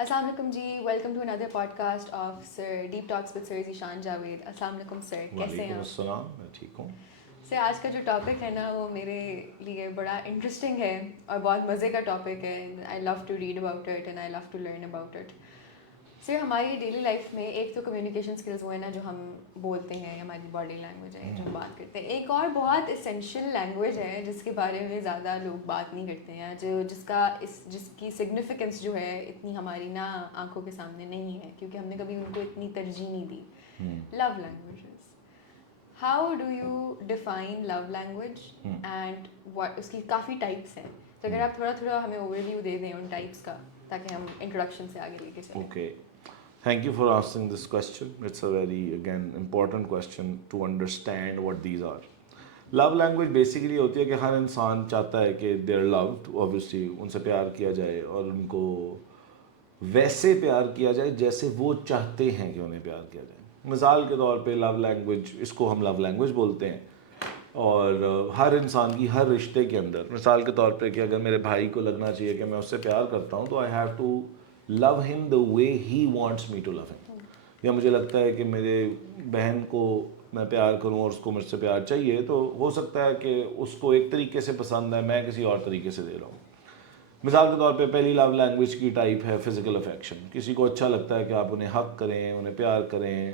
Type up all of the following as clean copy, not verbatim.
السلام علیکم جی، ویلکم ٹو اندر podcast of sir deep talks with sir Zeeshan Javed. السلام علیکم سر، کیسے ہیں وعلیکم آپ؟ السلام، میں ٹھیک ہوں. سر آج کا جو ٹاپک ہے نا وہ میرے لیے بڑا انٹرسٹنگ ہے اور بہت مزے کا ٹاپک ہے. I love to read about it and I love to learn about it. Sir ہماری ڈیلی لائف میں ایک تو کمیونیکیشن اسکلز وہ ہے نا جو ہم بولتے ہیں، ہماری باڈی لینگویج ہے جو ہم بات کرتے ہیں. ایک اور بہت اسینشیل لینگویج ہے جس کے بارے میں زیادہ لوگ بات نہیں کرتے ہیں، جس کی سگنیفیکنس جو ہے اتنی ہماری نا آنکھوں کے سامنے نہیں ہے کیونکہ ہم نے کبھی ان کو اتنی ترجیح نہیں دی. Love languages. How do you define love language and what اس کی کافی ٹائپس ہیں، تو اگر آپ تھوڑا ہمیں اوور ویو دے دیں ان ٹائپس کا تاکہ ہم انٹروڈکشن سے آگے لے کے چلیں. Okay, thank you for asking this question. It's a very again important question to understand what these are. Love language basically ہوتی ہے کہ ہر انسان چاہتا ہے کہ دے آر لوڈ، اوبویسلی ان سے پیار کیا جائے اور ان کو ویسے پیار کیا جائے جیسے وہ چاہتے ہیں کہ انہیں پیار کیا جائے. مثال کے طور پہ لو لینگویج، اس کو ہم لو لینگویج بولتے ہیں. اور ہر انسان کی ہر رشتے کے اندر مثال کے طور پہ کہ اگر میرے بھائی کو لگنا چاہیے کہ میں اس سے پیار کرتا ہوں تو آئی ہیو ٹو لو ہم دا وے ہی وانٹس می ٹو لو ہم. یا مجھے لگتا ہے کہ میرے بہن کو میں پیار کروں اور اس کو مجھ سے پیار چاہیے، تو ہو سکتا ہے کہ اس کو ایک طریقے سے پسند ہے، میں کسی اور طریقے سے دے رہا ہوں. مثال کے طور پہ پہلی لو لینگویج کی ٹائپ ہے فزیکل افیکشن. کسی کو اچھا لگتا ہے کہ آپ انہیں حق کریں، انہیں پیار کریں،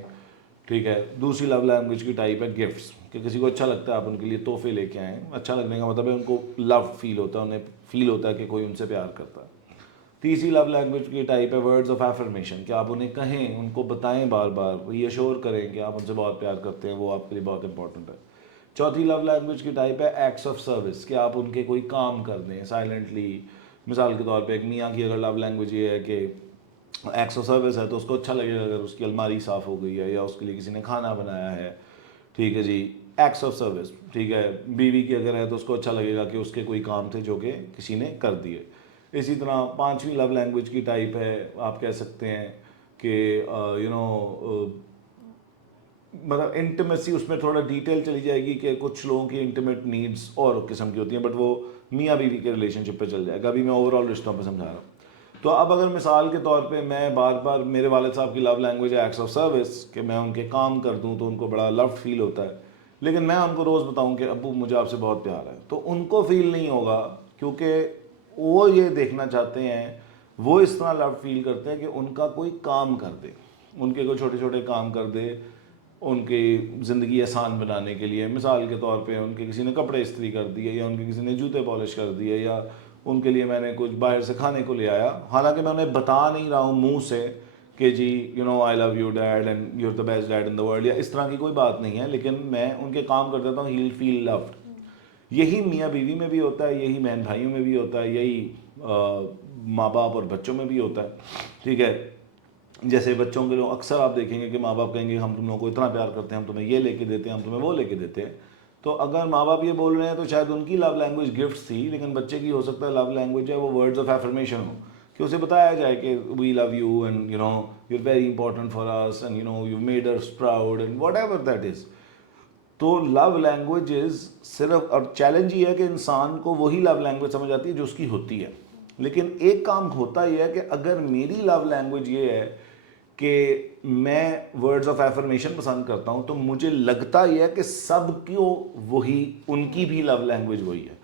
ٹھیک ہے. دوسری لو لینگویج کی ٹائپ ہے گفٹس، کہ کسی کو اچھا لگتا ہے آپ ان کے لیے تحفے لے کے آئیں. اچھا لگنے کا مطلب ہے ان کو لو فیل ہوتا ہے، انہیں فیل ہوتا ہے کہ کوئی ان سے پیار کرتا ہے. تیسری لو لینگویج کی ٹائپ ہے ورڈز آف ایفرمیشن، کہ آپ انہیں کہیں، ان کو بتائیں، بار بار ری ایشور کریں کہ آپ ان سے بہت پیار کرتے ہیں، وہ آپ کے لیے بہت امپورٹنٹ ہے. چوتھی لو لینگویج کی ٹائپ ہے ایکٹس آف سروس، کہ آپ ان کے کوئی کام کر دیں سائلنٹلی. مثال کے طور پہ ایک میاں کی اگر لو لینگویج یہ ہے کہ ایکٹس آف سروس ہے تو اس کو اچھا لگے گا اگر اس کی الماری صاف ہو گئی ہے یا اس کے لیے کسی نے کھانا بنایا ہے، ٹھیک ہے جی، ایکٹس آف سروس. ٹھیک ہے، بیوی کی اگر ہے تو اس کو اچھا لگے گا کہ اس کے کوئی کام تھے جو کہ کسی نے کر دیے. اسی طرح پانچویں لو لینگویج کی ٹائپ ہے، آپ کہہ سکتے ہیں کہ مطلب انٹیمیسی. اس میں تھوڑا ڈیٹیل چلی جائے گی کہ کچھ لوگوں کی انٹیمیٹ نیڈس اور قسم کی ہوتی ہیں، بٹ وہ میاں بیوی کے ریلیشن شپ پہ چل جائے گا. ابھی میں اوور آل رشتوں پہ سمجھا رہا ہوں. تو اب اگر مثال کے طور پہ میں بار بار، میرے والد صاحب کی لو لینگویج ہے ایکٹس آف سروس، کہ میں ان کے کام کر دوں تو ان کو بڑا لو فیل ہوتا ہے. لیکن میں ان کو روز بتاؤں کہ ابو مجھے آپ سے بہت پیار ہے، تو ان کو فیل نہیں ہوگا، کیونکہ وہ یہ دیکھنا چاہتے ہیں، وہ اس طرح لو فیل کرتے ہیں کہ ان کا کوئی کام کر دے، ان کے کوئی چھوٹے چھوٹے کام کر دے ان کی زندگی آسان بنانے کے لیے. مثال کے طور پہ ان کے کسی نے کپڑے استری کر دیے، یا ان کے کسی نے جوتے پالش کر دیے، یا ان کے لیے میں نے کچھ باہر سے کھانے کو لے آیا. حالانکہ میں انہیں بتا نہیں رہا ہوں منہ سے کہ جی you know I love you dad and you are the best dad in the world, یا اس طرح کی کوئی بات نہیں ہے، لیکن میں ان کے کام کر دیتا ہوں، ہی ول فیل لوڈ. یہی میاں بیوی میں بھی ہوتا ہے، یہی بہن بھائیوں میں بھی ہوتا ہے، یہی ماں باپ اور بچوں میں بھی ہوتا ہے. ٹھیک ہے، جیسے بچوں کے لوگ اکثر آپ دیکھیں گے کہ ماں باپ کہیں گے ہم تم لوگوں کو اتنا پیار کرتے ہیں، ہم تمہیں یہ لے کے دیتے ہیں، ہم تمہیں وہ لے کے دیتے ہیں. تو اگر ماں باپ یہ بول رہے ہیں تو شاید ان کی لو لینگویج گفٹس تھی، لیکن بچے کی ہو سکتا ہے لو لینگویج ہے وہ ورڈز آف ایفرمیشن ہو، کہ اسے بتایا جائے کہ we love you and you know you are very important for us and you know you made us proud and whatever that is. تو لو لینگویجز صرف، اور چیلنج یہ ہے کہ انسان کو وہی لو لینگویج سمجھ آتی ہے جو اس کی ہوتی ہے. لیکن ایک کام ہوتا یہ ہے کہ اگر میری لو لینگویج یہ ہے کہ میں ورڈز آف ایفرمیشن پسند کرتا ہوں، تو مجھے لگتا یہ ہے کہ سب کو وہی، ان کی بھی لو لینگویج وہی ہے.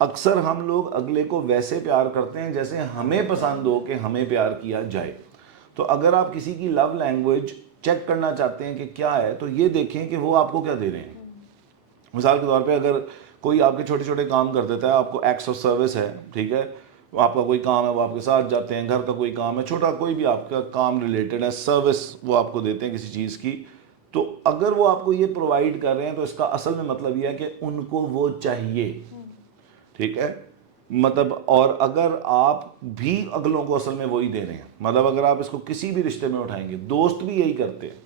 اکثر ہم لوگ اگلے کو ویسے پیار کرتے ہیں جیسے ہمیں پسند ہو کہ ہمیں پیار کیا جائے. تو اگر آپ کسی کی لو لینگویج چیک کرنا چاہتے ہیں کہ کیا ہے، تو یہ دیکھیں کہ وہ آپ کو کیا دے رہے ہیں. مثال کے طور پہ اگر کوئی آپ کے چھوٹے چھوٹے کام کر دیتا ہے، آپ کو ایکٹس آف سروس ہے، ٹھیک ہے، آپ کا کوئی کام ہے وہ آپ کے ساتھ جاتے ہیں، گھر کا کوئی کام ہے، چھوٹا کوئی بھی آپ کا کام ریلیٹڈ ہے، سروس وہ آپ کو دیتے ہیں کسی چیز کی، تو اگر وہ آپ کو یہ پرووائڈ کر رہے ہیں تو اس کا اصل میں مطلب یہ ہے کہ ان کو وہ چاہیے. ٹھیک ہے، مطلب، اور اگر آپ بھی اگلوں کو اصل میں وہی دے رہے ہیں، مطلب اگر آپ اس کو کسی بھی رشتے میں اٹھائیں گے، دوست بھی یہی کرتے ہیں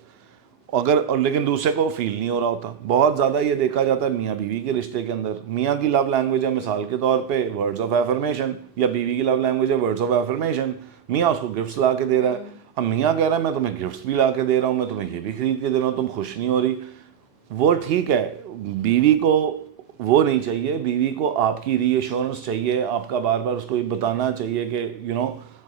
اگر، لیکن دوسرے کو فیل نہیں ہو رہا ہوتا. بہت زیادہ یہ دیکھا جاتا ہے میاں بیوی کے رشتے کے اندر. میاں کی لو لینگویج ہے مثال کے طور پہ ورڈز آف ایفرمیشن، یا بیوی کی لو لینگویج ہے ورڈز آف ایفرمیشن. میاں اس کو گفٹس لا کے دے رہا ہے، اب میاں کہہ رہا ہے میں تمہیں گفٹس بھی لا کے دے رہا ہوں، میں تمہیں یہ بھی خرید کے دے رہا ہوں، تم خوش نہیں ہو رہی. وہ ٹھیک ہے، بیوی کو وہ نہیں چاہیے، بیوی کو آپ کی ری ایشورنس چاہیے، آپ کا بار بار اس کو یہ بتانا چاہیے کہ you know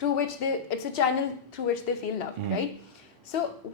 through which it's a channel through which they feel loved, right? So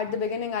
at the beginning I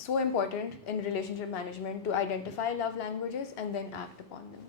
so important in relationship management to identify love languages and then act upon them?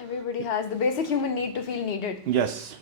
Everybody has the basic human need to feel needed. Yes,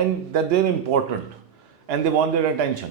and that they're important and they want their attention.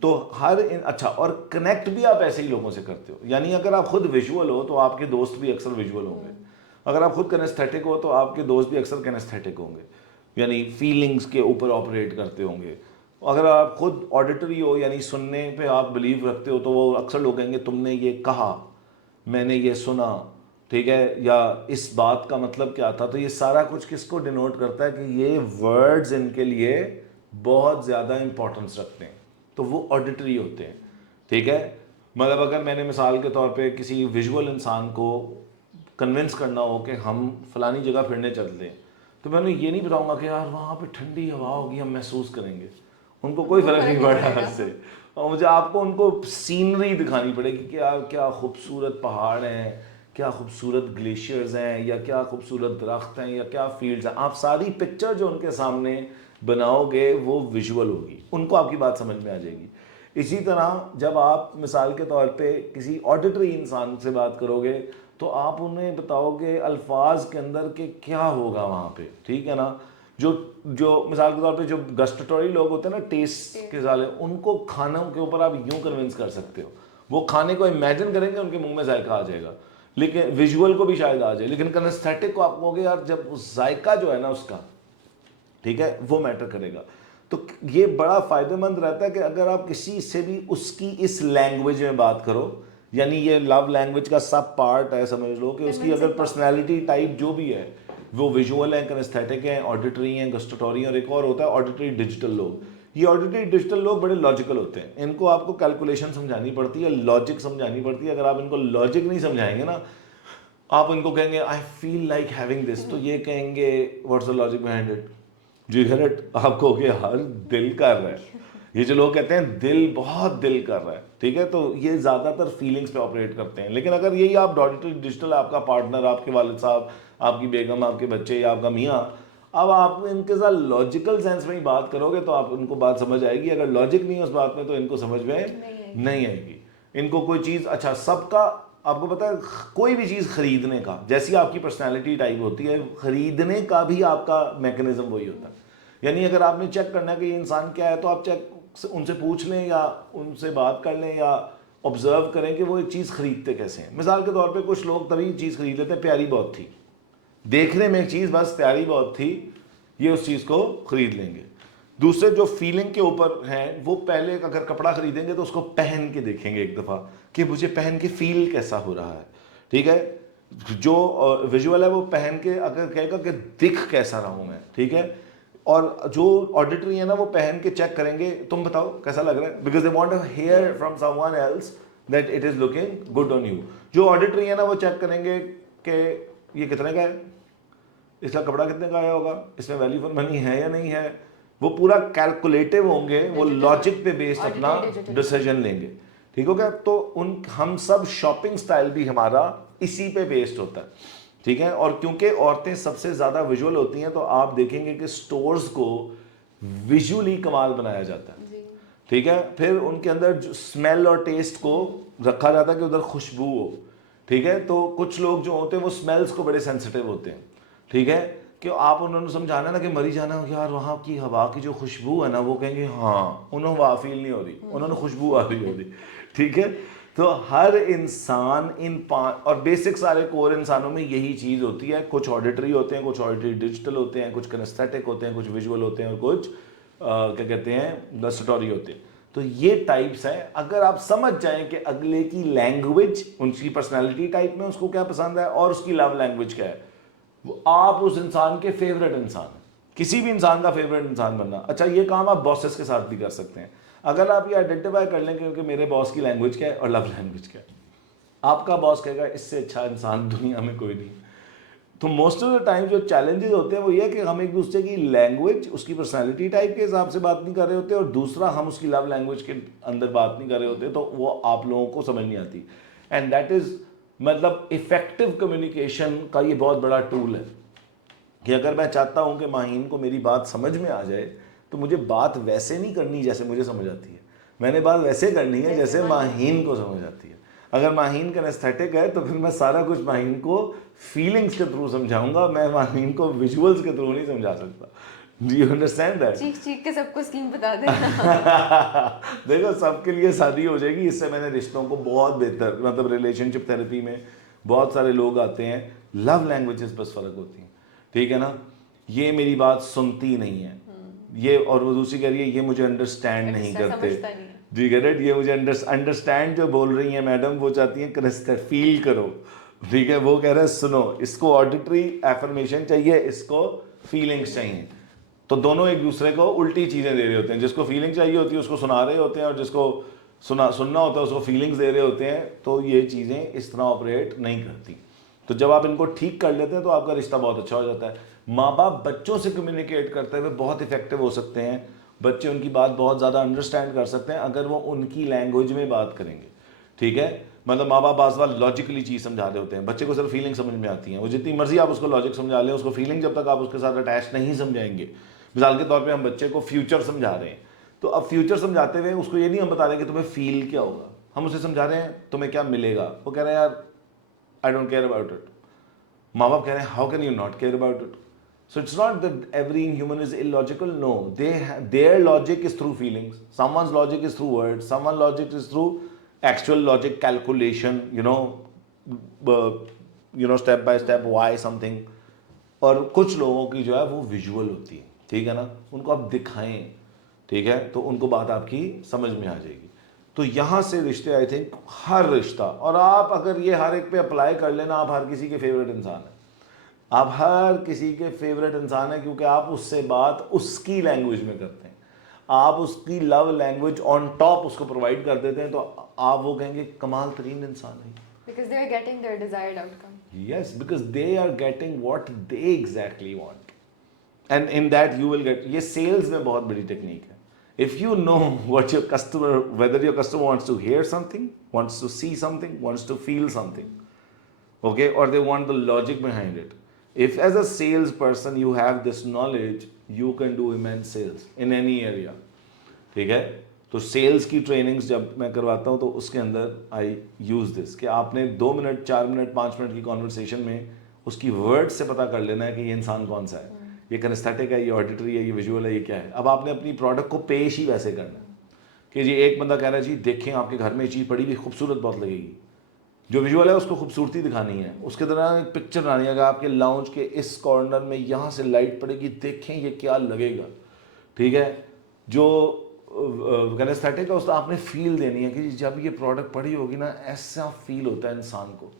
تو اچھا، اور connect بھی آپ ایسے ہی لوگوں سے کرتے ہو. یعنی اگر آپ خود ویژول ہو تو آپ کے دوست بھی اکثر ویژول ہوں گے. اگر آپ خود کنیستھیٹک ہو تو آپ کے دوست بھی اکثر کنیستھیٹک ہوں گے، یعنی فیلنگز کے اوپر آپریٹ کرتے ہوں گے. اگر آپ خود آڈیٹری ہو یعنی سننے پہ آپ بلیو رکھتے ہو تو وہ اکثر لوگ کہیں گے تم نے یہ کہا، میں نے یہ سنا، ٹھیک ہے، یا اس بات کا مطلب کیا تھا. تو یہ سارا کچھ کس کو ڈینوٹ کرتا ہے کہ یہ ورڈز ان کے لیے بہت زیادہ امپورٹنس رکھتے ہیں، تو وہ آڈیٹری ہوتے ہیں. ٹھیک ہے، مطلب اگر میں نے مثال کے طور پہ کسی ویژول انسان کو کنونس کرنا ہو کہ ہم فلانی جگہ پھرنے چلتے ہیں، تو میں انہیں یہ نہیں بتاؤں گا کہ یار وہاں پہ ٹھنڈی ہوا ہوگی ہم محسوس کریں گے. ان کو کوئی فرق نہیں پڑ رہا اس سے. اور مجھے آپ کو ان کو سینری دکھانی پڑے گی کہ یار کیا خوبصورت پہاڑ ہیں، کیا خوبصورت گلیشیئرز ہیں، یا کیا خوبصورت درخت ہیں، یا کیا فیلڈز ہیں. آپ ساری پکچر جو ان کے سامنے بناؤ گے وہ ویژول ہوگی، ان کو آپ کی بات سمجھ میں آ جائے گی. اسی طرح جب آپ مثال کے طور پہ کسی آڈیٹری انسان سے بات کرو گے تو آپ انہیں بتاؤ گے الفاظ کے اندر کہ کیا ہوگا وہاں پہ. ٹھیک ہے نا. جو مثال کے طور پہ جو گسٹٹوری لوگ ہوتے ہیں نا، ٹیسٹ کے سالے، ان کو کھانوں کے اوپر آپ یوں کنونس کر سکتے ہو. وہ کھانے کو امیجن کریں گے ان کے منہ میں ذائقہ آ جائے گا، لیکن ویژول کو بھی شاید آ جائے. لیکن کنیستھیٹک کو آپ کہو گے یار جب ذائقہ جو ہے نا اس کا، ٹھیک ہے، وہ میٹر کرے گا. تو یہ بڑا فائدہ مند رہتا ہے کہ اگر آپ کسی سے بھی اس کی اس لینگویج میں بات کرو، یعنی یہ لو لینگویج کا سب پارٹ ہے، سمجھ لو کہ اس کی اگر پرسنالٹی ٹائپ جو بھی ہے وہ ویژول ہیں، کنیستھیٹک ہیں، آڈیٹری ہیں، گسٹٹوری ہیں، اور ایک اور ہوتا ہے آڈیٹری ڈیجیٹل لوگ. یہ آڈیٹری ڈیجیٹل لوگ بڑے لاجیکل ہوتے ہیں، ان کو آپ کو کیلکولیشن سمجھانی پڑتی ہے، لاجک سمجھانی پڑتی ہے. اگر آپ ان کو لاجک نہیں سمجھائیں گے نا، آپ ان کو کہیں گے آئی فیل لائک ہیونگ دس، تو یہ کہیں گے what's the logic behind it. جی غلط، آپ کو کہ ہر دل کر رہا ہے. یہ جو لوگ کہتے ہیں دل بہت دل کر رہا ہے، ٹھیک ہے، تو یہ زیادہ تر فیلنگس پہ آپریٹ کرتے ہیں. لیکن اگر یہی آپ ڈیجیٹل، آپ کا پارٹنر، آپ کے والد صاحب، آپ کی بیگم، آپ کے بچے یا آپ کا میاں، اب آپ ان کے ساتھ لاجیکل سینس میں ہی بات کرو گے تو آپ ان کو بات سمجھ آئے گی. اگر لاجک نہیں ہے اس بات میں تو ان کو سمجھ میں نہیں آئے گی. ان کو کوئی چیز، اچھا سب کا آپ کو پتا ہے کوئی بھی چیز خریدنے کا، جیسی آپ کی پرسنالٹی ٹائپ ہوتی ہے، خریدنے کا بھی آپ کا میکنزم وہی ہوتا ہے. یعنی اگر آپ نے چیک کرنا ہے کہ یہ انسان کیا ہے تو آپ چیک ان سے پوچھ لیں یا ان سے بات کر لیں یا آبزرو کریں کہ وہ ایک چیز خریدتے کیسے ہیں. مثال کے طور پہ کچھ لوگ تبھی چیز خرید لیتے ہیں پیاری بہت تھی، دیکھنے میں ایک چیز بس پیاری بہت تھی، یہ اس چیز کو خرید لیں گے. دوسرے جو فیلنگ کے اوپر ہیں وہ پہلے اگر کپڑا خریدیں گے تو اس کو پہن کے دیکھیں گے ایک دفعہ کہ مجھے پہن کے فیل کیسا ہو رہا ہے. ٹھیک ہے، جو ویژول ہے وہ پہن کے اگر کہے گا کہ دکھ کیسا رہا ہوں میں. ٹھیک ہے، اور جو آڈیٹری ہے نا وہ پہن کے چیک کریں گے تم بتاؤ کیسا لگ رہا ہے، because they want to hear from someone else that it is looking good on you. جو آڈیٹری ہے نا وہ چیک کریں گے کہ یہ کتنے کا ہے، اس کا کپڑا کتنے کا آیا ہوگا، اس میں ویلیو فار منی ہے یا نہیں ہے. وہ پورا کیلکولیٹو ہوں گے، وہ لاجک پہ بیسڈ اپنا ڈیسیجن لیں گے. ٹھیک ہو گیا. تو ہم سب شاپنگ سٹائل بھی ہمارا اسی پہ بیسڈ ہوتا ہے. ٹھیک ہے، اور کیونکہ عورتیں سب سے زیادہ ویژول ہوتی ہیں تو آپ دیکھیں گے کہ سٹورز کو ویژولی کمال بنایا جاتا ہے. ٹھیک ہے، پھر ان کے اندر جو اسمیل اور ٹیسٹ کو رکھا جاتا ہے کہ ادھر خوشبو ہو. ٹھیک ہے، تو کچھ لوگ جو ہوتے ہیں وہ اسمیلس کو بڑے سینسٹیو ہوتے ہیں. ٹھیک ہے، کہ آپ انہوں نے سمجھانا نا کہ مری جانا یار وہاں کی ہوا کی جو خوشبو ہے نا، وہ کہیں گے ہاں انہوں ہوا فیل نہیں ہو رہی، انہوں نے خوشبو آ رہی ہوگی. ٹھیک ہے، تو ہر انسان ان اور بیسک سارے کور انسانوں میں یہی چیز ہوتی ہے. کچھ آڈیٹری ہوتے ہیں، کچھ آڈیٹری ڈیجیٹل ہوتے ہیں، کچھ کنیستھیٹک ہوتے ہیں، کچھ ویژول ہوتے ہیں، اور کچھ کیا کہتے ہیں گسٹٹوری ہوتے ہیں. تو یہ ٹائپس ہیں. اگر آپ سمجھ جائیں کہ اگلے کی لینگویج، ان کی پرسنالٹی ٹائپ میں اس کو کیا پسند ہے اور اس کی لو لینگویج کیا ہے، وہ آپ اس انسان کے فیوریٹ انسان ہیں. کسی بھی انسان کا فیوریٹ انسان بننا. اچھا یہ کام آپ باسز کے ساتھ بھی کر سکتے ہیں. اگر آپ یہ آئیڈینٹیفائی کر لیں کہ میرے باس کی لینگویج کیا ہے اور لو لینگویج کیا ہے، آپ کا باس کہے گا اس سے اچھا انسان دنیا میں کوئی نہیں. تو موسٹ آف دا ٹائم جو چیلنجز ہوتے ہیں وہ یہ کہ ہم ایک دوسرے کی لینگویج، اس کی پرسنالٹی ٹائپ کے حساب سے بات نہیں کر رہے ہوتے، اور دوسرا ہم اس کی لو لینگویج کے اندر بات نہیں کر رہے ہوتے، تو وہ آپ لوگوں کو سمجھ نہیں آتی. اینڈ دیٹ از مطلب افیکٹو کمیونیکیشن کا یہ بہت بڑا ٹول ہے کہ اگر میں چاہتا ہوں کہ ماہین کو میری بات سمجھ میں آ جائے تو مجھے بات ویسے نہیں کرنی جیسے مجھے سمجھ آتی ہے، میں نے بات ویسے کرنی ہے جیسے ماہین کو سمجھ آتی ہے. اگر ماہین کنیستھیٹک ہے تو پھر میں سارا کچھ ماہین کو فیلنگس کے تھرو سمجھاؤں گا، میں ماہین کو ویژولز کے تھرو نہیں سمجھا سکتا. Do you understand that? چیخ چیخ کے سب کو اسکیم بتا دیں. دیکھو سب کے لیے شادی ہو جائے گی. اس سے میں نے رشتوں کو بہت بہتر, مطلب ریلیشن شپ تھیراپی میں بہت سارے لوگ آتے ہیں, لو لینگویجز بس فرق ہوتی ہیں, ٹھیک ہے نا. یہ میری بات سنتی نہیں ہے یہ, اور وہ دوسری کہہ رہی ہے یہ مجھے انڈرسٹینڈ نہیں کرتے. جی گیٹ, یہ مجھے انڈرسٹینڈ جو بول رہی ہیں میڈم وہ چاہتی ہیں کنسٹر فیل کرو, ٹھیک ہے. وہ کہہ رہے ہیں سنو, اس کو آڈیٹری ایفرمیشن چاہیے, اس کو فیلنگس چاہیے. تو دونوں ایک دوسرے کو الٹی چیزیں دے رہے ہوتے ہیں. جس کو فیلنگ چاہیے ہوتی ہے اس کو سنا رہے ہوتے ہیں, اور جس کو سننا ہوتا ہے اس کو فیلنگس دے رہے ہوتے ہیں. تو یہ چیزیں اس طرح آپریٹ نہیں کرتی. تو جب آپ ان کو ٹھیک کر لیتے ہیں تو آپ کا رشتہ بہت اچھا ہو جاتا ہے. ماں باپ بچوں سے کمیونیکیٹ کرتے ہوئے بہت افیکٹو ہو سکتے ہیں. بچے ان کی بات بہت زیادہ انڈرسٹینڈ کر سکتے ہیں اگر وہ ان کی لینگویج میں بات کریں گے, ٹھیک ہے. مطلب ماں باپ بعض بار لاجیکلی چیز سمجھا رہے ہوتے ہیں, بچے کو صرف فیلنگ سمجھ میں آتی ہیں. وہ جتنی مرضی آپ اس کو لاجک سمجھا لیں, اس کو فیلنگ جب تک آپ اس کے ساتھ اٹیچ نہیں سمجھائیں گے. مثال کے طور پہ ہم بچے کو فیوچر سمجھا رہے ہیں, تو اب فیوچر سمجھاتے ہوئے اس کو یہ نہیں ہم بتا رہے کہ تمہیں فیل کیا ہوگا, ہم اسے سمجھا رہے ہیں تمہیں کیا ملے گا. وہ کہہ رہے ہیں یار I don't care about it. ماں باپ کہہ رہے ہیں how can you not care about it. So it's not that every human is illogical. No, their logic is through feelings. Someone's logic is through words. Someone's logic is through actual logic calculation. Step by step why something. اور کچھ لوگوں کی جو ہے وہ visual ہوتی ہے, ٹھیک ہے نا. ان کو آپ دکھائیں, ٹھیک ہے, تو ان کو بات آپ کی سمجھ میں آ جائے گی. تو یہاں سے رشتے آئی تھنک ہر رشتہ, اور آپ اگر یہ ہر ایک پہ اپلائی کر لینا, آپ ہر کسی کے فیوریٹ انسان ہیں. آپ ہر کسی کے فیوریٹ انسان ہیں کیونکہ آپ اس سے بات اس کی لینگویج میں کرتے ہیں. آپ اس کی لو لینگویج آن ٹاپ اس کو پرووائڈ کر دیتے ہیں, تو آپ وہ کہیں گے کمال ترین انسان ہے. Because they are getting their desired outcome. Yes, because they are getting what they exactly want. And in that you will get, یہ sales میں بہت بڑی ٹیکنیک ہے. If you know what your customer, whether your customer wants to hear something, wants to see something, wants to feel something, okay, or they want the logic behind it. If as a salesperson you have this knowledge, you can do immense sales in any area. ٹھیک ہے. تو sales کی trainings جب میں کرواتا ہوں تو اس کے اندر آئی یوز دس کہ آپ نے 2 منٹ 4 منٹ 5 منٹ کی کانورسیشن میں اس کی ورڈ سے پتہ کر لینا ہے کہ یہ انسان کون سا ہے, یہ کنیستھیٹک ہے, یہ آڈیٹری ہے, یہ ویژول ہے, یہ کیا ہے. اب آپ نے اپنی پروڈکٹ کو پیش ہی ویسے کرنا ہے کہ جی ایک بندہ کہہ رہا ہے جی دیکھیں آپ کے گھر میں یہ چیز پڑی ہوئی خوبصورت بہت لگے گی. جو ویژول ہے اس کو خوبصورتی دکھانی ہے, اس کے دوران ایک پکچر بنانی ہے کہ آپ کے لاؤنج کے اس کارنر میں یہاں سے لائٹ پڑے گی, دیکھیں یہ کیا لگے گا, ٹھیک ہے. جو کنیستھیٹک ہے اس کو آپ نے فیل دینی ہے کہ جب یہ پروڈکٹ پڑی ہوگی نا ایسا فیل ہوتا ہے انسان کو.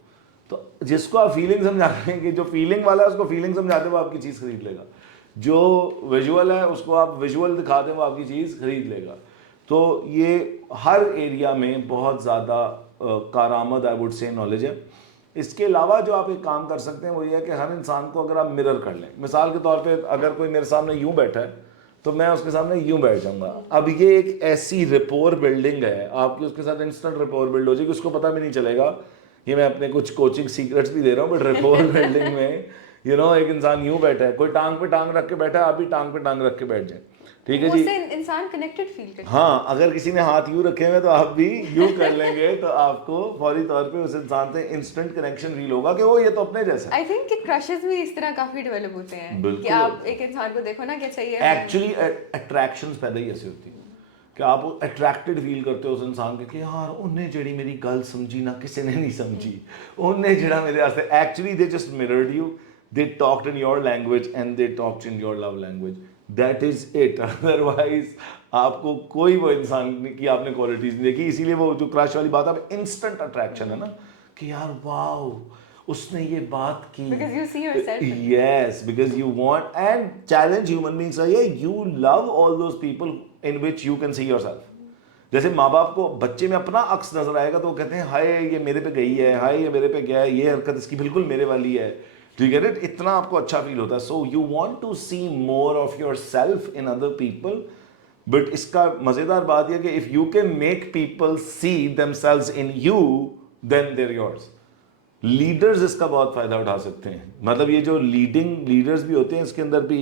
تو جس کو آپ فیلنگ سمجھاتے ہیں کہ جو فیلنگ والا ہے اس کو فیلنگ سمجھاتے وہ آپ کی چیز خرید لے گا. جو ویژول ہے اس کو آپ ویژول دکھا دیں وہ آپ کی چیز خرید لے گا. تو یہ ہر ایریا میں بہت زیادہ کارآمد آئی وڈ سے نالج ہے. اس کے علاوہ جو آپ ایک کام کر سکتے ہیں وہ یہ ہے کہ ہر انسان کو اگر آپ مرر کر لیں, مثال کے طور پہ اگر کوئی میرے سامنے یوں بیٹھا ہے تو میں اس کے سامنے یوں بیٹھ جاؤں گا. اب یہ ایک ایسی رپور بلڈنگ ہے, آپ کی اس کے ساتھ انسٹنٹ رپور بلڈ ہو جائے گی, اس کو پتہ بھی نہیں چلے گا. یہ میں اپنے کچھ کوچنگ سیکرٹس بھی دے رہا ہوں, بٹ رپور بلڈنگ میں ایک انسان یوں بیٹھا ہے, کوئی ٹانگ پہ ٹانگ رکھ کے بیٹھا ہے, آپ بھی ٹانگ پہ ٹانگ رکھ کے بیٹھ جائیں, ٹھیک ہے جی. انسان کنیکٹڈ فیل کرتا ہے. ہاں, اگر کسی نے ہاتھ یوں رکھے ہوئے تو آپ بھی یوں کر لیں گے تو آپ کو فوری طور پہ اس انسان سے انسٹنٹ کنیکشن فیل ہوگا کہ وہ یہ تو اپنے جیسا ہے. آئی تھنک کہ کرشز بھی اس طرح کافی ڈیولپ ہوتے ہیں کہ آپ ایک انسان کو دیکھو نا کہ چاہیے. ایکچولی اٹریکشنز پیدا ہی ایسی ہوتی ہیں کہ آپ اٹریکٹڈ فیل کرتے ہو اس انسان کے کہ یار انہیں جڑی میری گل سمجھی نہ کسی نے نہیں سمجھی, انہیں جڑا میرے واسطے. Actually they just mirrored you, they talked in your language and they talked in your love language. That is it. Otherwise آپ کو کوئی وہ انسان کی آپ نے کوالٹیز نہیں دیکھی. اسی لیے وہ جو کرش والی بات ہے انسٹنٹ اٹریکشن ہے نا کہ یار واو اس نے یہ بات کی. Because you see yourself. Yes, because you want and challenge human beings are you love all those people in which you can see yourself. جیسے ماں باپ کو بچے میں اپنا عکس نظر آئے گا تو وہ کہتے ہیں ہائے یہ میرے پہ گئی ہے, ہائے یہ میرے پہ گیا ہے, یہ حرکت اس کی بالکل میرے والی ہے, ٹھیک ہے. اتنا آپ کو اچھا فیل ہوتا ہے. So you want to see more of yourself in other people. But اس کا مزیدار بات یہ کہ if you can make people see themselves in you then they're yours. Leaders اس کا بہت فائدہ اٹھا سکتے ہیں. مطلب یہ جو لیڈنگ لیڈرز بھی ہوتے ہیں اس کے اندر بھی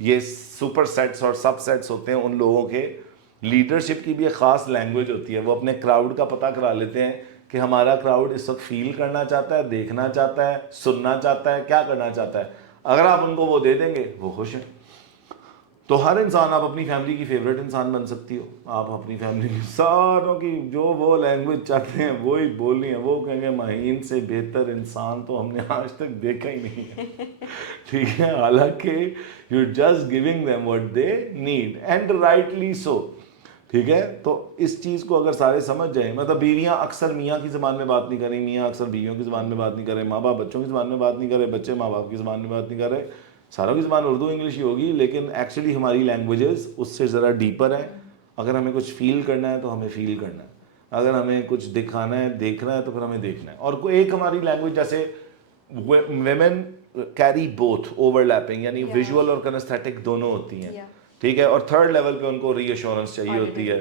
یہ سپر سیٹس اور سب سیٹس ہوتے ہیں ان لوگوں کے. لیڈرشپ کی بھی ایک خاص لینگویج ہوتی ہے. وہ اپنے کراؤڈ کا پتہ کرا لیتے ہیں کہ ہمارا کراؤڈ اس وقت فیل کرنا چاہتا ہے, دیکھنا چاہتا ہے, سننا چاہتا ہے, کیا کرنا چاہتا ہے. اگر آپ ان کو وہ دے دیں گے وہ خوش ہیں. تو ہر انسان آپ اپنی فیملی کی فیوریٹ انسان بن سکتی ہو. آپ اپنی فیملی کی ساروں کی جو وہ لینگویج چاہتے ہیں وہی بولنی ہے. وہ کہیں گے مہین سے بہتر انسان تو ہم نے آج تک دیکھا ہی نہیں ہے, ٹھیک ہے, حالانکہ you are just giving them what they need and rightly so, ٹھیک ہے. تو اس چیز کو اگر سارے سمجھ جائیں, مطلب بیویاں اکثر میاں کی زبان میں بات نہیں کریں, میاں اکثر بیویوں کی زبان میں بات نہیں کریں, ماں باپ بچوں کی زبان میں بات نہیں کرے, بچے ماں باپ کی زبان میں بات نہیں کر رہے, ساروں کی زبان اردو انگلش ہی ہوگی, لیکن ایکچولی ہماری لینگویجز اس سے ذرا ڈیپر ہیں. اگر ہمیں کچھ فیل کرنا ہے تو ہمیں فیل کرنا ہے, اگر ہمیں کچھ دکھانا ہے دیکھنا ہے تو پھر ہمیں دیکھنا ہے. اور کوئی ایک ہماری لینگویج جیسے women carry both over lapping, یعنی ویژول اور کنستھیٹک دونوں ہوتی ہیں, ٹھیک ہے. اور تھرڈ لیول پہ ان کو ری ایشورنس چاہیے ہوتی ہے,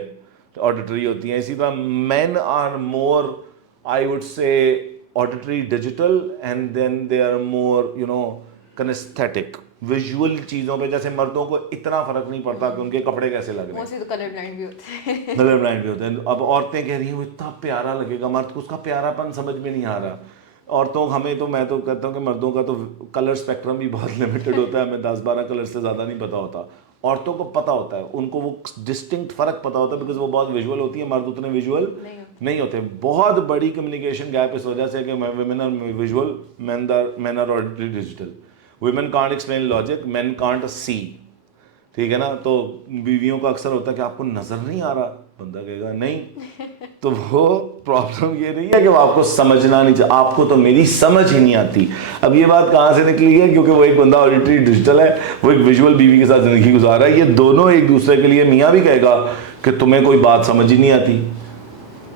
آڈیٹری ہوتی ہیں. اسی طرح men are more I would say auditory digital and then they are more you know kinesthetic visual چیزوں پہ. جیسے مردوں کو اتنا فرق نہیں پڑتا کہ ان کے کپڑے کیسے لگ رہے ہیں, کلر بلائنڈ بھی ہوتے ہیں, کلر بلائنڈ بھی ہوتے ہیں. اب عورتیں کہہ رہی ہیں وہ اتنا پیارا لگے گا, مرد کو اس کا پیارا پن سمجھ میں نہیں آ رہا. عورتوں ہمیں تو میں تو کہتا ہوں کہ مردوں کا تو کلر اسپیکٹرم بھی بہت لمیٹڈ ہوتا ہے, ہمیں 10-12 کلر سے زیادہ نہیں پتہ ہوتا. عورتوں کو پتہ ہوتا ہے, ان کو وہ ڈسٹنکٹ فرق پتہ ہوتا ہے بیکاز وہ بہت ویژول ہوتی ہیں, مرد اتنے ویژول نہیں ہوتے. بہت بڑی کمیونیکیشن گیپ اس وجہ سے کہ women are visual, men are auditory digital. Women can't explain logic, men can't see, ٹھیک ہے نا. تو بیویوں کا اکثر ہوتا ہے کہ آپ کو نظر نہیں آ رہا, بندہ کہے گا نہیں. تو وہ پرابلم یہ نہیں ہے کہ وہ آپ کو سمجھنا نہیں چاہیے, آپ کو تو میری سمجھ ہی نہیں آتی. اب یہ بات کہاں سے نکلی ہے, کیونکہ وہ ایک بندہ آڈیٹری ڈیجیٹل ہے, وہ ایک ویژول بیوی کے ساتھ زندگی گزار رہا ہے. یہ دونوں ایک دوسرے کے لیے, میاں بھی کہے گا کہ تمہیں کوئی بات سمجھ ہی نہیں آتی,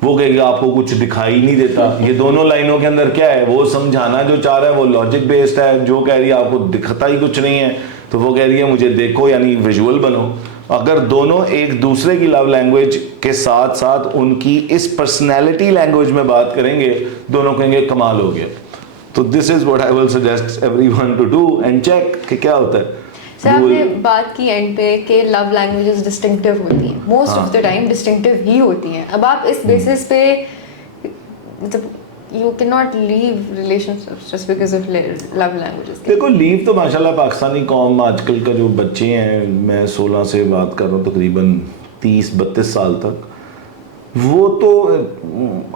وہ کہے گا آپ کو کچھ دکھائی نہیں دیتا. یہ دونوں لائنوں کے اندر کیا ہے, وہ سمجھانا جو چاہ رہا ہے وہ لاجک بیسڈ ہے, جو کہہ رہی ہے آپ کو دکھتا ہی کچھ نہیں ہے تو وہ کہہ رہی ہے مجھے دیکھو, یعنی ویژول بنو. اگر دونوں ایک دوسرے کی لو لینگویج کے ساتھ ساتھ ان کی اس پرسنالٹی لینگویج میں بات کریں گے, دونوں کہیں گے کمال ہو گیا. تو this is what I will suggest everyone to do and check کہ کیا ہوتا ہے. سر آپ نے بات کی اینڈ پہ کہ لو لینگویجز ڈسٹنکٹیو ہوتی ہیں, most of the time distinctive ہی ہوتی ہیں. اب آپ اس بیسس پہ مطلب you cannot leave relationships just because of love languages. دیکھو لیو تو ماشاءاللہ پاکستانی قوم آج کل کا جو بچے ہیں, میں 16 سے بات کر رہا ہوں تقریباً 30-32 سال تک, وہ تو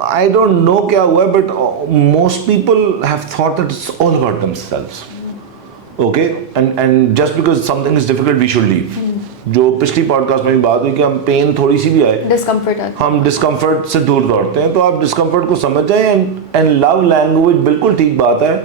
آئی ڈونٹ نو کیا ہوا ہے but most people have thought that it's all about themselves, okay, and just because something is difficult we should leave. جو پچھلی پوڈ کاسٹ میں بھی بات ہوئی کہ ہم پین تھوڑی سی بھی آئے ہم ڈسکمفرٹ سے دور دوڑتے ہیں, تو آپ ڈسکمفرٹ کو سمجھ جائیں. اینڈ لو لینگویج بالکل ٹھیک بات ہے,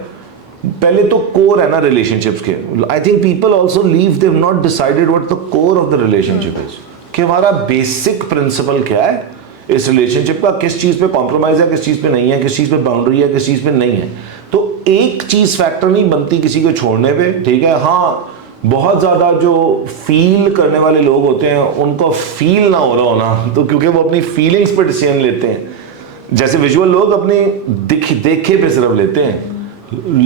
پہلے تو کور ہے نا ریلیشن شپس کے. I think people also leave they have not decided what the core of the relationship is, کہ ہمارا بیسک پرنسپل کیا ہے اس ریلیشن شپ کا, کس چیز پہ کمپرومائز ہے, کس چیز پہ نہیں ہے, کس چیز پہ باؤنڈری ہے, کس چیز پہ نہیں ہے. تو ایک چیز فیکٹر نہیں بنتی کسی کو چھوڑنے پہ, ٹھیک ہے. ہاں بہت زیادہ جو فیل کرنے والے لوگ ہوتے ہیں ان کو فیل نہ ہو رہا ہونا, تو کیونکہ وہ اپنی فیلنگس پہ ڈیسیژن لیتے ہیں. جیسے ویژول لوگ اپنی دیکھے پہ صرف لیتے ہیں,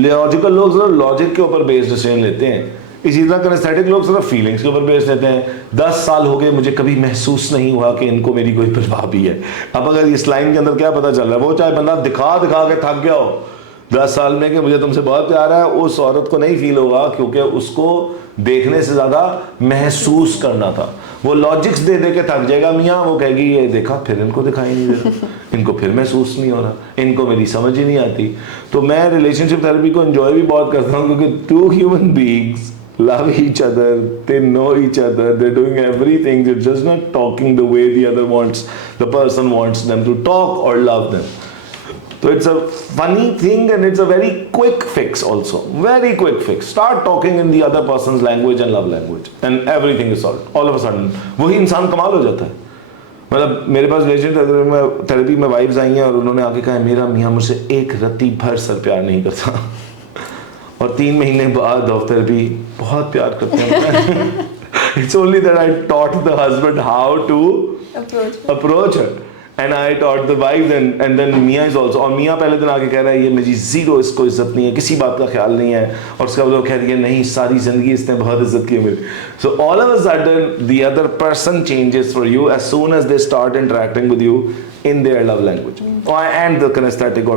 لاجیکل لوگ صرف لاجک کے اوپر بیس ڈیسیژن لیتے ہیں, اسی طرح کنستھیٹک لوگ صرف فیلنگس کے اوپر بیس لیتے ہیں. 10 سال ہو گئے مجھے کبھی محسوس نہیں ہوا کہ ان کو میری کوئی پرواہ بھی ہے. اب اگر اس لائن کے اندر کیا پتہ چل رہا ہے, وہ چاہے بندہ دکھا کے تھک گیا ہو 10 سال میں کہ مجھے تم سے بہت پیار ہے, اس عورت کو نہیں فیل ہوگا, کیونکہ اس کو دیکھنے سے زیادہ محسوس کرنا تھا. وہ لاجکس دے کے تھک جائے گا میاں, وہ کہے گی یہ دیکھا پھر ان کو دکھائی نہیں دے رہا, ان کو پھر محسوس نہیں ہو رہا, ان کو میری سمجھ ہی نہیں آتی. تو میں ریلیشن شپ تھراپی کو انجوائے بھی بہت کرتا ہوں, کیونکہ 2 human beings love each other, they know each other, they're doing everything, they're just not talking the way the person wants them to talk or love them. So it's a funny thing and it's a very quick fix also, very quick fix. Start talking in the other person's language and love language and everything is solved. All of a sudden وہی انسان کمال ہو جاتا ہے. مطلب میرے پاس relation therapy میں wives آئی ہیں اور انہوں نے آ کے کہا میرا میاں مجھ سے ایک رتی بھر سر پیار نہیں کرتا, اور 3 مہینے بعد آف تھراپی بہت پیار کرتے ہیں. It's only that I taught the husband how to approach her. And I taught the wife and then Mia is also. اور میاں پہلے دن آ کے کہہ رہا ہے یہ میری زیرو اس کو عزت نہیں ہے, کسی بات کا خیال نہیں ہے, اور اس کا وہ کہہ رہی ہے نہیں ساری زندگی اس نے بہت عزت کی ہے میری. So all of a sudden the other person changes for you as soon as they start interacting with you. in their love language and the kinesthetic or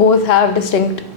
both have distinct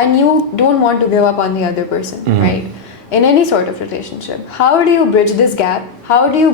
and you don't want to give up on the other person, right? In any sort of relationship, how do you bridge this gap? How do you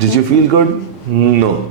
Did you feel good? No.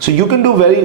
So you can do very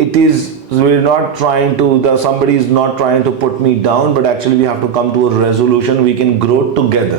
it is we're not trying to somebody is not trying to put me down, but actually we have to come to a resolution, we can grow together.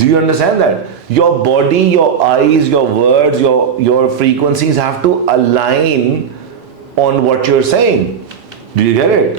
Do you understand that? Your body, your eyes, your words, your frequencies have to align on what you're saying. Do you get it?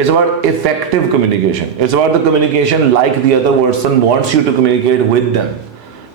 it's about effective communication. It's about the communication like the other person wants you to communicate with them.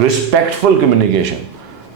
respectful communication.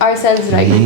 ourselves right.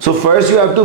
So first you have to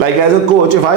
Like as a coach, if I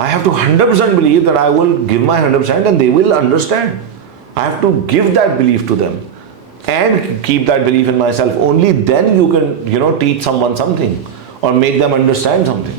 I have to 100% believe that I will give my 100% and they will understand. I have to give that belief to them and keep that belief in myself. Only then you can, teach someone something or make them understand something.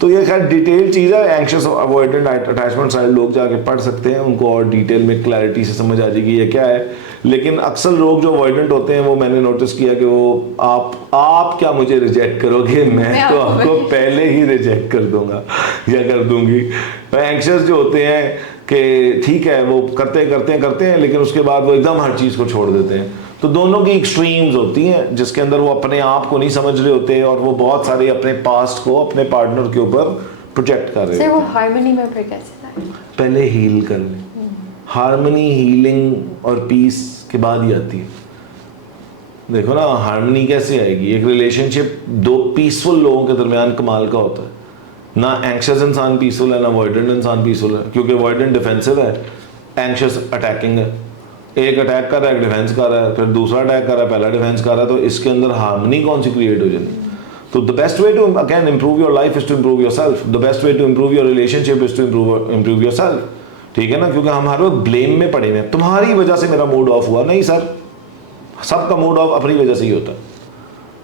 تو یہ خیر detail چیز ہے. Anxious avoidant attachment side لوگ جا کے پڑھ سکتے ہیں, ان کو اور ڈیٹیل میں کلیئرٹی سے سمجھ آ جائے گی یہ کیا ہے. لیکن اکثر لوگ جو اوائڈنٹ ہوتے ہیں وہ میں نے نوٹس کیا کہ وہ آپ کیا مجھے ریجیکٹ کرو گے, میں تو آپ کو پہلے ہی ریجیکٹ کر دوں گا یا کر دوں گی. اینکشس جو ہوتے ہیں کہ ٹھیک ہے وہ کرتے ہیں لیکن اس کے بعد وہ ایک دم ہر چیز کو چھوڑ دیتے ہیں. تو دونوں کی ایکسٹریمز ہوتی ہیں جس کے اندر وہ اپنے آپ کو نہیں سمجھ رہے ہوتے اور وہ بہت سارے اپنے پاسٹ کو اپنے پارٹنر کے اوپر پروجیکٹ کر رہے ہیں. وہ ہارمنی میں پھر کیسے آئے؟ پہلے ہیل کر لیں. ہارمنی ہیلنگ اور پیس کے بعد ہی آتی ہے. دیکھو نا ہارمنی کیسے آئے گی, ایک ریلیشن شپ دو پیسفل لوگوں کے درمیان کمال کا ہوتا ہے. نہ اینکشس انسان پیسفل ہے نہ اوائڈنٹ انسان پیسفل ہے, کیونکہ اوائڈنٹ ڈیفینسو ہے, اینکشس اٹیکنگ ہے. ایک اٹیک کر رہا ہے, ایک ڈیفینس کر رہا ہے, پھر دوسرا اٹیک کر رہا ہے, پہلا ڈیفینس کر رہا ہے. تو اس کے اندر ہارمنی کون سی کریٹ ہو جاتی ہے. تو the best way to again improve your life is to improve yourself. The best way to improve your relationship is to improve yourself. ٹھیک ہے نا, کیونکہ ہم ہر وقت بلیم میں پڑے ہوئے ہیں. تمہاری وجہ سے میرا موڈ آف ہوا. نہیں سر, سب کا موڈ آف اپنی وجہ سے ہی ہوتا ہے.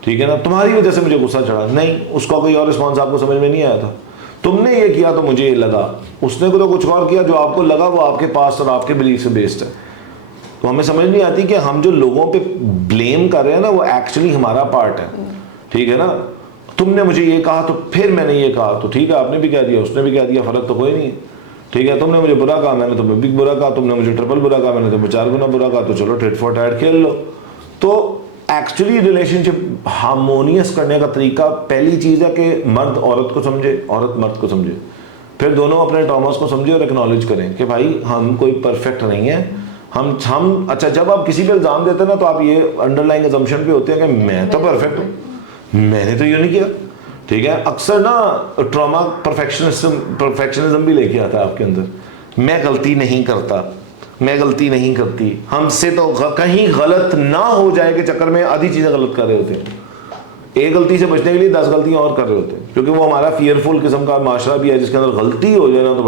ٹھیک ہے نا, تمہاری وجہ سے مجھے غصہ چڑھا, نہیں اس کا کوئی اور رسپانس آپ کو سمجھ میں نہیں آیا تھا. تم نے یہ کیا تو مجھے یہ لگا, اس نے تو کچھ اور کیا, جو آپ کو لگا وہ آپ کے پاس اور آپ کے بلیف سے بیسڈ ہے. تو ہمیں سمجھ نہیں آتی کہ ہم جو لوگوں پہ بلیم کر رہے ہیں نا وہ ایکچولی ہمارا پارٹ ہے. ٹھیک ہے نا, تم نے مجھے یہ کہا تو پھر میں نے یہ کہا, تو ٹھیک ہے آپ نے بھی کہہ دیا اس نے بھی کہہ دیا, فرق تو کوئی نہیں. ٹھیک ہے, تم نے مجھے برا کہا میں نے تمہیں بھی برا کہا, تم نے مجھے ٹرپل برا کہا میں نے تمہیں 4 گنا برا کہا, تو چلو ٹیٹ فار ٹیٹ کھیل لو. تو ایکچولی ریلیشن شپ ہارمونیس کرنے کا طریقہ پہلی چیز ہے کہ مرد عورت کو سمجھے, عورت مرد کو سمجھے, پھر دونوں اپنے ٹراماز کو سمجھے اور اکنالج کریں کہ بھائی ہم کوئی پرفیکٹ نہیں ہے. ہم اچھا جب آپ کسی پہ الزام دیتے ہیں نا تو آپ یہ انڈر لائن ازمپشن پہ ہوتے ہیں کہ میں تو پرفیکٹ ہوں, میں نے تو یہ نہیں کیا. ٹھیک ہے, اکثر نا ٹراما پرفیکشنزم بھی لے کے آتا ہے آپ کے اندر. میں غلطی نہیں کرتا, میں غلطی نہیں کرتی, ہم سے تو کہیں غلط نہ ہو جائے کے چکر میں آدھی چیزیں غلط کر رہے ہوتے ہیں. ایک غلطی سے بچنے کے لیے 10 غلطیاں اور کر رہے ہوتے ہیں, کیونکہ وہ ہمارا فیئرفل قسم کا معاشرہ بھی ہے جس کے اندر غلطی ہو جائے نا تو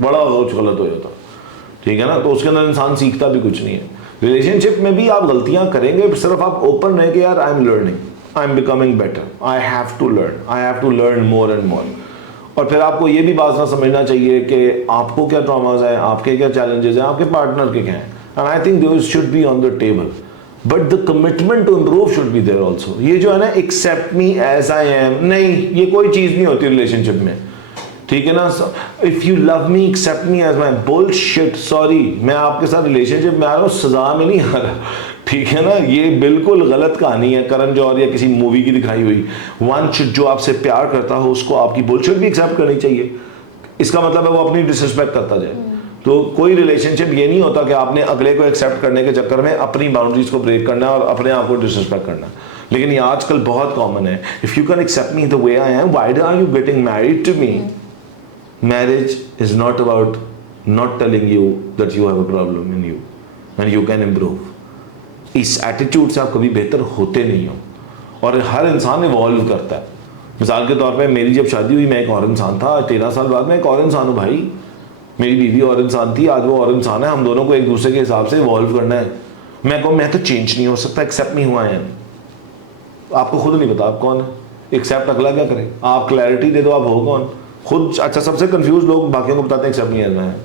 بڑا کچھ غلط ہو جاتا. ٹھیک ہے نا, تو اس کے اندر انسان سیکھتا بھی کچھ نہیں ہے. ریلیشن شپ میں بھی آپ غلطیاں کریں گے, صرف آپ اوپن رہیں کہ یار I am learning, I am becoming better, I have to learn more and more. اور پھر آپ کو یہ بھی بات نہ سمجھنا چاہیے کہ آپ کو کیا ٹراماز ہیں, آپ کے کیا چیلنجز ہیں, آپ کے پارٹنر کے کیا ہیں. And I think those should be on the table, but the commitment to improve should be there also. یہ جو ہے نا accept me as I am, نہیں یہ کوئی چیز نہیں ہوتی ریلیشن شپ میں. ٹھیک ہے نا, if you love me accept me as my bullshit, sorry میں آپ کے ساتھ ریلیشن شپ میں آ رہا ہوں, سزا میں نہیں آ رہا. ٹھیک ہے نا, یہ بالکل غلط کہانی ہے کرن جوہر یا کسی مووی کی دکھائی ہوئی. ون شٹ جو آپ سے پیار کرتا ہو اس کو آپ کی بول شٹ بھی ایکسیپٹ کرنی چاہیے. اس کا مطلب ہے وہ اپنی ڈس رسپیکٹ کرتا جائے. تو کوئی ریلیشن شپ یہ نہیں ہوتا کہ آپ نے اگلے کو ایکسیپٹ کرنے کے چکر میں اپنی باؤنڈریز کو بریک کرنا اور اپنے آپ کو ڈس رسپیکٹ کرنا. لیکن یہ آج کل بہت کامن ہے. If you can accept me the way I am, why are you getting married to me. Marriage is not about not telling you that you have a problem in you and you can improve. اس attitude سے آپ کبھی بہتر ہوتے نہیں ہو, اور ہر انسان evolve کرتا ہے. مثال کے طور پہ میری جب شادی ہوئی میں ایک اور انسان تھا, 13 سال بعد میں ایک اور انسان ہوں بھائی. میری بیوی اور انسان تھی, آج وہ اور انسان ہے. ہم دونوں کو ایک دوسرے کے حساب سے ایوالو کرنا ہے. میں کہوں میں تو چینج نہیں ہو سکتا, ایکسیپٹ نہیں ہوا ہے. آپ کو خود نہیں پتا آپ کون ہے, ایکسیپٹ اگلا کیا کرے. آپ کلیئرٹی دے دو آپ ہو کون خود. اچھا سب سے کنفیوز لوگ باقیوں کو بتاتے ہیں ایکسیپٹ نہیں کرنا ہے,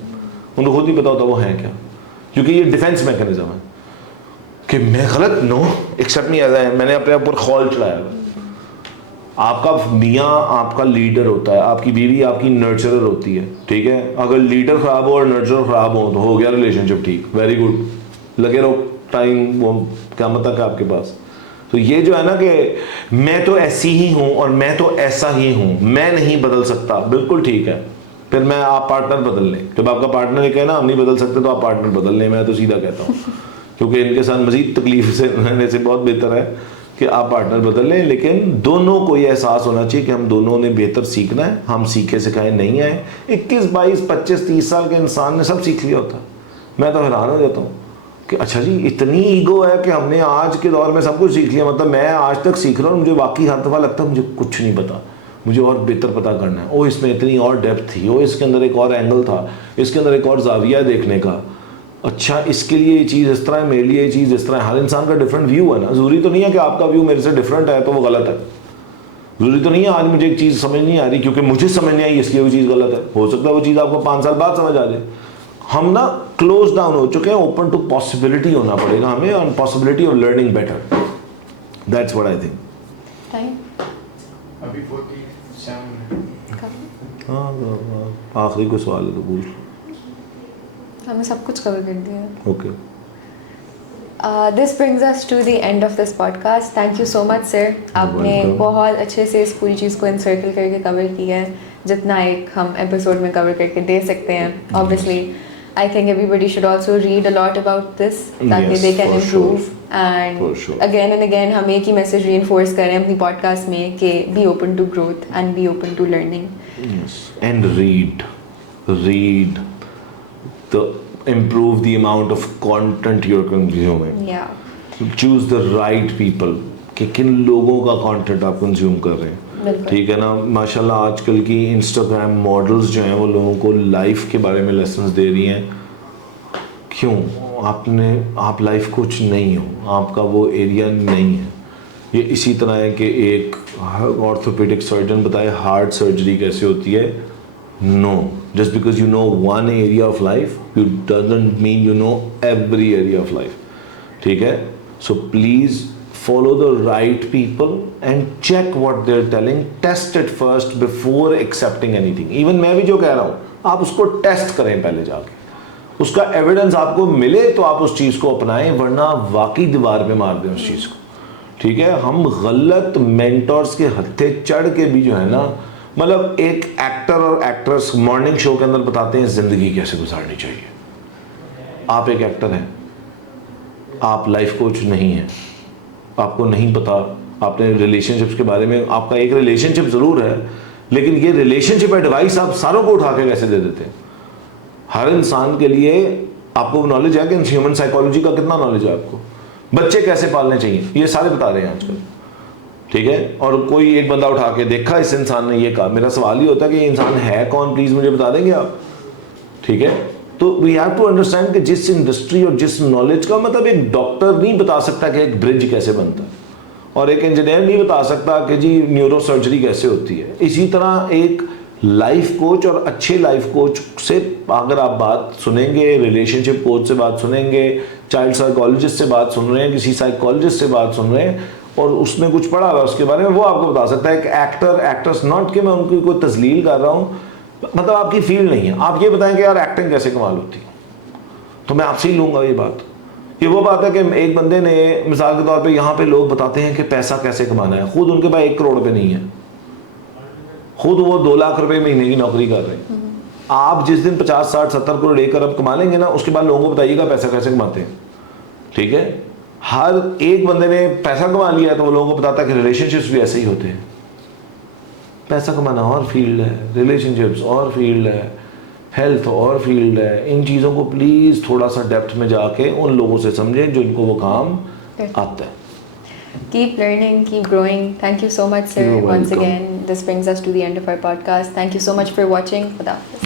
ان کو خود نہیں پتا ہوتا وہ ہیں کیا, کیونکہ یہ ڈیفینس میکینزم ہے کہ میں غلط, نو ایکسیپٹ نہیں کرنا ہے, میں نے اپنے اوپر خول چڑھایا. آپ کا میاں آپ کا لیڈر ہوتا ہے, آپ کی بیوی آپ کی نرچرر ہوتی ہے. ٹھیک ہے, اگر لیڈر خراب ہو اور نرچرر خراب ہو تو ہو گیا ریلیشن شپ ٹھیک, ویری گڈ, لگے رہو ٹائم وہ قیامت تک آپ کے پاس. تو یہ جو ہے نا کہ میں تو ایسی ہی ہوں اور میں تو ایسا ہی ہوں, میں نہیں بدل سکتا, بالکل ٹھیک ہے. پھر میں آپ پارٹنر بدل لیں, جب آپ کا پارٹنر یہ کہے نا ہم نہیں بدل سکتے تو آپ پارٹنر بدل لیں. میں تو سیدھا کہتا ہوں کیونکہ ان کے ساتھ مزید تکلیف سے رہنے سے بہت بہتر ہے کہ آپ پارٹنر بدل لیں. لیکن دونوں کو یہ احساس ہونا چاہیے کہ ہم دونوں نے بہتر سیکھنا ہے, ہم سیکھے سکھائے نہیں آئے. 21 22 25 30 سال کے انسان نے سب سیکھ لیا ہوتا. میں تو حیران ہو جاتا ہوں کہ اچھا جی اتنی ایگو ہے کہ ہم نے آج کے دور میں سب کچھ سیکھ لیا. مطلب میں آج تک سیکھ رہا ہوں, مجھے واقعی ہر دفعہ لگتا ہے مجھے کچھ نہیں پتا, مجھے اور بہتر پتہ کرنا ہے. او اس میں اتنی اور ڈیپتھ تھی, او اس کے اندر ایک اور اینگل تھا, اس کے اندر ایک اور زاویہ دیکھنے کا. اچھا اس کے لیے یہ چیز اس طرح ہے, میرے لیے یہ چیز اس طرح ہے. ہر انسان کا ڈفرینٹ ویو ہے نا, ضروری تو نہیں ہے کہ آپ کا ویو میرے سے ڈفرینٹ ہے تو وہ غلط ہے. ضروری تو نہیں ہے آج مجھے ایک چیز سمجھ نہیں آ رہی کیونکہ مجھے سمجھ نہیں آئی اس لیے وہ چیز غلط ہے, ہو سکتا ہے وہ چیز آپ کو 5 سال بعد سمجھ آ جائے. ہم نا کلوز ڈاؤن ہو چکے ہیں, اوپن ٹو پاسبلٹی ہونا پڑے گا ہمیں, اور possibility of learning better. That's what I think. ابھی 47 ہاں آخری کوئی سوال ہے تو پوچھ. ہمیں سب کچھ کور کر دیا. Okay. This brings us to the end of this podcast. Thank you so much sir, آپ نے بہت اچھے سے اس پوری چیز کو انسرکل کر کے کور کیا ہے جتنا ایک ہم ایپیسوڈ میں کور کر کے دے سکتے ہیں. Obviously I think everybody should also read a lot about this تاکہ they can improve. And again and again ہم ایک ہی میسیج reinforce کریں اپنی پوڈ کاسٹ میں کہ be open to growth and be open to learning. Yes. And read the improve the amount of content you're consuming. Yeah. Choose the right people کہ کن لوگوں کا content آپ consume کر رہے ہیں. ٹھیک ہے نا. ماشاء اللہ آج کل کی انسٹاگرام ماڈلز جو ہیں وہ لوگوں کو لائف کے بارے میں لیسنس دے رہی ہیں. کیوں؟ آپ لائف کوچ نہیں ہو, آپ کا وہ ایریا نہیں ہے. یہ اسی طرح ہے کہ ایک آرتھوپیڈک سرجن بتائے ہارٹ سرجری کیسے ہوتی ہے. No, just because you know one area of life you doesn't mean you know every area of life. ٹھیک ہے. So please follow the right people and check what they're telling. Test it first before accepting anything. Even میں بھی جو کہہ رہا ہوں آپ اس کو ٹیسٹ کریں پہلے جا کے, اس کا ایویڈنس آپ کو ملے تو آپ اس چیز کو اپنائیں, ورنہ واقعی دیوار پہ مار دیں اس چیز کو. ٹھیک ہے. ہم غلط مینٹورس کے ہتھے چڑھ کے بھی جو ہے نا, مطلب ایک ایکٹر اور ایکٹریس مارننگ شو کے اندر بتاتے ہیں زندگی کیسے گزارنی چاہیے. آپ ایک ایکٹر ہیں, آپ لائف کوچ نہیں ہیں, آپ کو نہیں پتا آپ نے ریلیشن شپس کے بارے میں. آپ کا ایک ریلیشن شپ ضرور ہے لیکن یہ ریلیشن شپ ایڈوائس آپ ساروں کو اٹھا کے کیسے دے دیتے ہیں. ہر انسان کے لیے آپ کو نالج ہے کہ ہیومن سائیکالوجی کا کتنا نالج ہے آپ کو, بچے کیسے پالنے چاہیے یہ سارے بتا رہے ہیں آج کل. ٹھیک ہے. اور کوئی ایک بندہ اٹھا کے دیکھا اس انسان نے یہ کہا, میرا سوال ہی ہوتا ہے کہ یہ انسان ہے کون, پلیز مجھے بتا دیں گے آپ. ٹھیک ہے. تو وی ہیو ٹو انڈرسٹینڈ کہ جس انڈسٹری اور جس نالج کا, مطلب ایک ڈاکٹر نہیں بتا سکتا کہ ایک برج کیسے بنتا ہے, اور ایک انجینئر نہیں بتا سکتا کہ جی نیورو سرجری کیسے ہوتی ہے. اسی طرح ایک لائف کوچ اور اچھے لائف کوچ سے اگر آپ بات سنیں گے, ریلیشن شپ کوچ سے بات سنیں گے, چائلڈ سائیکالوجسٹ سے بات سن رہے ہیں, کسی سائیکالوجسٹ سے بات سن رہے ہیں اور اس نے کچھ پڑھا ہوا اس کے بارے میں, وہ آپ کو بتا سکتا ہے. ایک ایکٹر ایکٹریس, ناٹ کہ میں ان کی کوئی تذلیل کر رہا ہوں, مطلب آپ کی فیلڈ نہیں ہے. آپ یہ بتائیں کہ یار ایکٹنگ کیسے کمال ہوتی ہے, تو میں آپ سے ہی لوں گا یہ بات. یہ وہ بات ہے کہ ایک بندے نے مثال کے طور پہ یہاں پہ لوگ بتاتے ہیں کہ پیسہ کیسے کمانا ہے, خود ان کے پاس 1 کروڑ روپے نہیں ہے, خود وہ 2 لاکھ روپے مہینے کی نوکری کر رہے ہیں. آپ جس دن 50 60 70 کروڑ 1 ارب کما لیں گے نا, اس کے بعد لوگوں کو بتائیے گا پیسہ کیسے کماتے ہیں. ٹھیک ہے. ہر ایک بندے نے پیسہ کما لیا ہے تو وہ لوگوں کو بتاتا ہے کہ ریلیشن شپس بھی ایسے ہی ہوتے ہیں. پیسہ کمانا اور فیلڈ ہے, ریلیشن شپس اور فیلڈ ہے, ہیلتھ اور فیلڈ ہے. ان چیزوں کو پلیز تھوڑا سا ڈیپتھ میں جا کے ان لوگوں سے سمجھیں جو ان کو وہ کام آتا ہے. Keep learning, keep growing. Thank you so much, sir. Once again, this brings us to the end of our podcast. Thank you so much for watching. Khuda Hafiz.